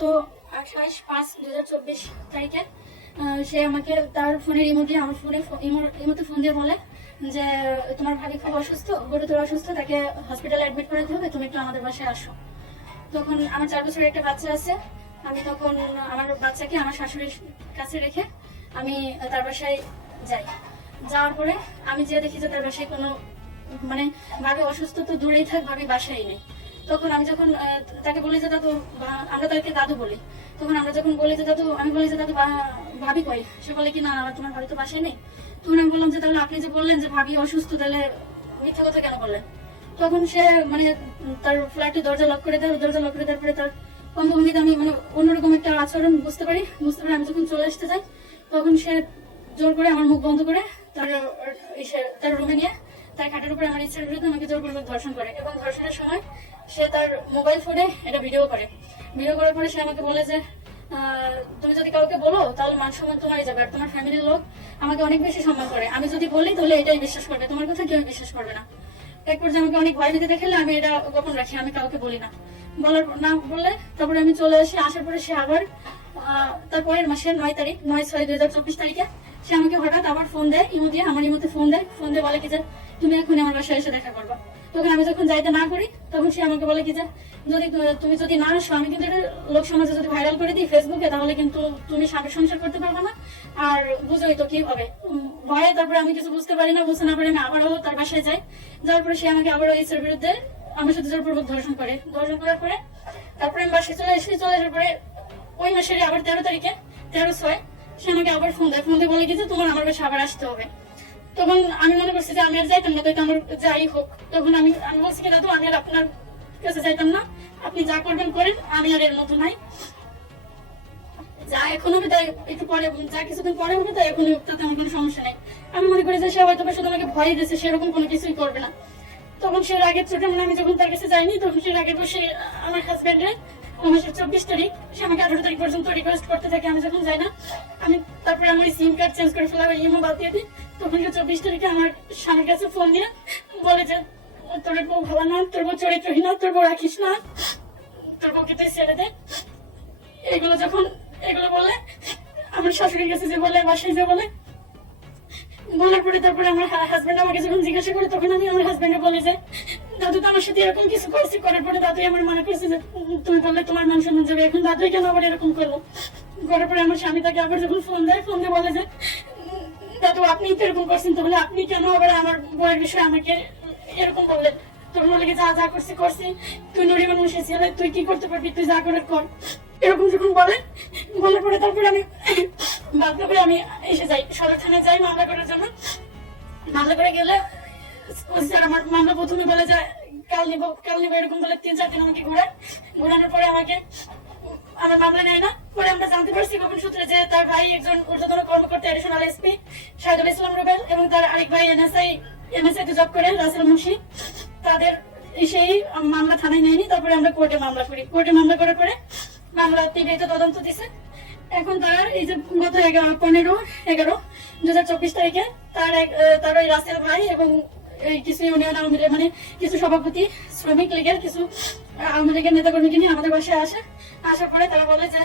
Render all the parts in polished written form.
গত 28/5/2024 তারিখে সে আমাকে তার ফোনের ইমোতে আমার ইমোতে ফোন দিয়ে বলে যে তোমার ভাবি খুব অসুস্থ, গুরুতর অসুস্থ, তাকে হসপিটালে অ্যাডমিট করাতে হবে, তুমি একটু আমাদের বাসায় আসো। তখন আমার 4 বছরের একটা বাচ্চা আছে। আমি তখন আমার বাচ্চাকে আমার শাশুড়ির কাছে রেখে আমি তার বাসায় যাই। যাওয়ার পরে আমি যে দেখি যে তার বাসায় কোনো মানে ভাবি অসুস্থ তো দূরেই থাক, ভাবি বাসায় নেই। তখন আমি যখন তাকে বলি যে দাদু, আমরা তাকে দাদু বলি, তখন আমরা যখন বলি যে দাদু, আমি বলি যে দাদু ভাবি কই, সে বলে কি না তোমার ভাবি তো বাসায় নেই। তখন আমি বললাম যে তাহলে আপনি যে বললেন যে ভাবি অসুস্থ, তাহলে মিথ্যা কথা কেন বললেন? তখন সে মানে তার ফ্ল্যাটে দরজা লক করে দেয়। দরজা লক করে দেওয়ার পরে তার অঙ্গভঙ্গিতে আমি মানে অন্যরকম একটা আচরণ বুঝতে পারি। আমি যখন চলে আসতে যাই তখন সে জোর করে আমার মুখ বন্ধ করে তার রুমে নিয়ে তার খাটের উপরে আমার ইচ্ছার বিরুদ্ধে আমাকে জোরপূর্বক ধর্ষণ করে। এবং ধর্ষণের সময় সে তার মোবাইল ফোনে এটা ভিডিও করে। ভিডিও করার পরে সে আমাকে বলে যে তুমি যদি কাউকে বলো তাহলে মান সম্মান তোমারই যাবে, আর তোমার ফ্যামিলির লোক আমাকে অনেক বেশি সম্মান করে, আমি যদি বলি তাহলে এটাই বিশ্বাস করবে, তোমার কথা কেউ বিশ্বাস করবে না। এক পর্যায়ে আমাকে অনেক ভয় দিতে দেখালে আমি এটা গোপন রাখি, আমি কাউকে বলি না। না বললে তারপরে আমি চলে আসি। আসার পরে সে আবার তার পরের মাসের 9/6/2024 তারিখে সে আমাকে হঠাৎ আবার ফোন দেয়, ইমো দিয়ে, আমার ইমোতে ফোন দেয় বলে কি যে তুমি এখন আমার বাসায় এসে দেখা করবা। তখন আমি যখন যাইতে না করি তখন সে আমাকে বলে কি যে তুমি যদি না আসো, আমি কিন্তু এটা লোক সমাজে যদি ভাইরাল করে দিই ফেসবুকে, তাহলে কিন্তু তুমি স্বামী সংসার করতে পারবে না, আর বুঝোই তো কি হবে। ভয়ে তারপরে আমি কিছু বুঝতে পারি না, বুঝতে না পারি আমি আবারও তার বাসায় যাই। যাওয়ার পরে সে আমাকে আবারও ইচ্ছার বিরুদ্ধে আমার সাথে জোরপূর্বক ধর্ষণ করে। ধর্ষণ করার পরে তারপরে আমি বাসায় চলে আসার পরে ওই মাসের আবার 13 তারিখে 13/6 সে আমাকে আবার ফোন দিয়ে বলে কি যে তোমার আমার বাসায় আবার আসতে হবে। তখন আমি মনে করছি যে আমি আর যাইতাম না, তো আমার যাই হোক। তখন আমি বলছি কি দাদু, আমি আর আপনার কাছে যাইতাম না, আপনি যা করবেন করেন, আমি আর এর মতো নাই, যা এখন হবে তাই একটু পরে, যা কিছুদিন পরে হবে তাই এখন তাতে আমার কোনো সমস্যা নেই। আমি মনে করি যে সে হয়তো শুধু আমাকে ভয় দিয়েছে, সেরকম কোনো কিছুই করবে না। তখন সে রাগের চোটে মানে আমি যখন তার কাছে যাইনি তখন সে রাগের বসে আমার হাজবেন্ডের মাসের 24 তারিখ সে আমাকে 18 তারিখ পর্যন্ত রিকোয়েস্ট করতে থাকে। আমি যখন যাই না, আমি তারপরে আমার সিম কার্ড চেঞ্জ করে ফেলা, ইমো বাদ দিয়ে দিই। তখন সে 24 তারিখে আমার স্বামীর কাছে ফোন দিয়ে বলে যে তোর বউ ভালো না, তোর বউ চরিত্রহীন, তোর বউ রাখিস না, তোর বউকে তুই ছেড়ে দে। এগুলো বলে আমার শাশুড়ির কাছে যে বলে, বাসায় যে বলার পরে তারপরে আমার হাজবেন্ড আমাকে যখন জিজ্ঞাসা করে তখন আমি আমার হাজবেন্ডে বলি যে দাদু তো আমার সাথে এরকম কিছু করছি। করার পরে দাদুই আমার মনে করছে যে তুমি বললে তোমার মান সম্মান যাবে, এখন দাদুই কেন আবার এরকম করলো। করার পরে আমার স্বামী তাকে আবার যখন ফোন দিয়ে বলে যে দাদু আপনি তো এরকম করছেন, তাহলে আপনি কেন আবার আমার বউয়ের বিষয়ে আমাকে এরকম বললেন। তখন বলে যা করছি, তুই নরিমান মুশে ছিলে, তুই কি করতে পারবি, তুই যা করার কর, এরকম যখন বলার পরে তারপরে আমি বাধ্য করে আমি এসে যাই, সদর থানায় যাই মামলা করার জন্য। মামলা করে গেলে আমার মামলা প্রথমে বলে যে কাল নিবো এরকম বলে 3-4 দিন আমাকে ঘোরানোর পরে আমাকে আমার মামলা নেয় না। পরে আমরা জানতে পারছি গোপন সূত্রে যে তার ভাই একজন ঊর্ধ্বতন কর্মকর্তা, এডিশনাল এসপি শাহিদুল ইসলাম রুবেল, এবং তার আরেক ভাই এনএসআই তে জব করে রাসেল মুন্সি, তাদের সেই মামলা থানায় নেয়নি। তারপরে আমরা কোর্টে মামলা করি। কোর্টে মামলা করার পরে মামলা টিভিতে তদন্ত দিছে। এখন তার এই যে গত 15/11/2024 তারিখে তার ওই রাসেল ভাই এবং কিছু ইউনিয়ন আওয়ামী লীগের মানে কিছু সভাপতি, শ্রমিক লীগের কিছু আওয়ামী লীগের নেতাকর্মীকে নিয়ে আমাদের বাসায় আসার পরে তারা বলে যে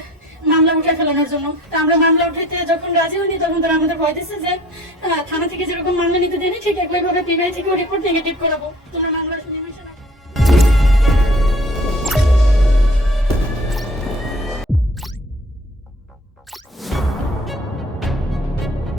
মামলা উঠে ফেলানোর জন্য। তা আমরা মামলা উঠাইতে যখন রাজি হইনি তখন তারা আমাদের ভয় দিচ্ছে যে থানা থেকে যেরকম মামলা নিতে দেয়নি ঠিক একইভাবে পিবিআই থেকেও রিপোর্ট নেগেটিভ করাবো, তোমরা মামলা শুনে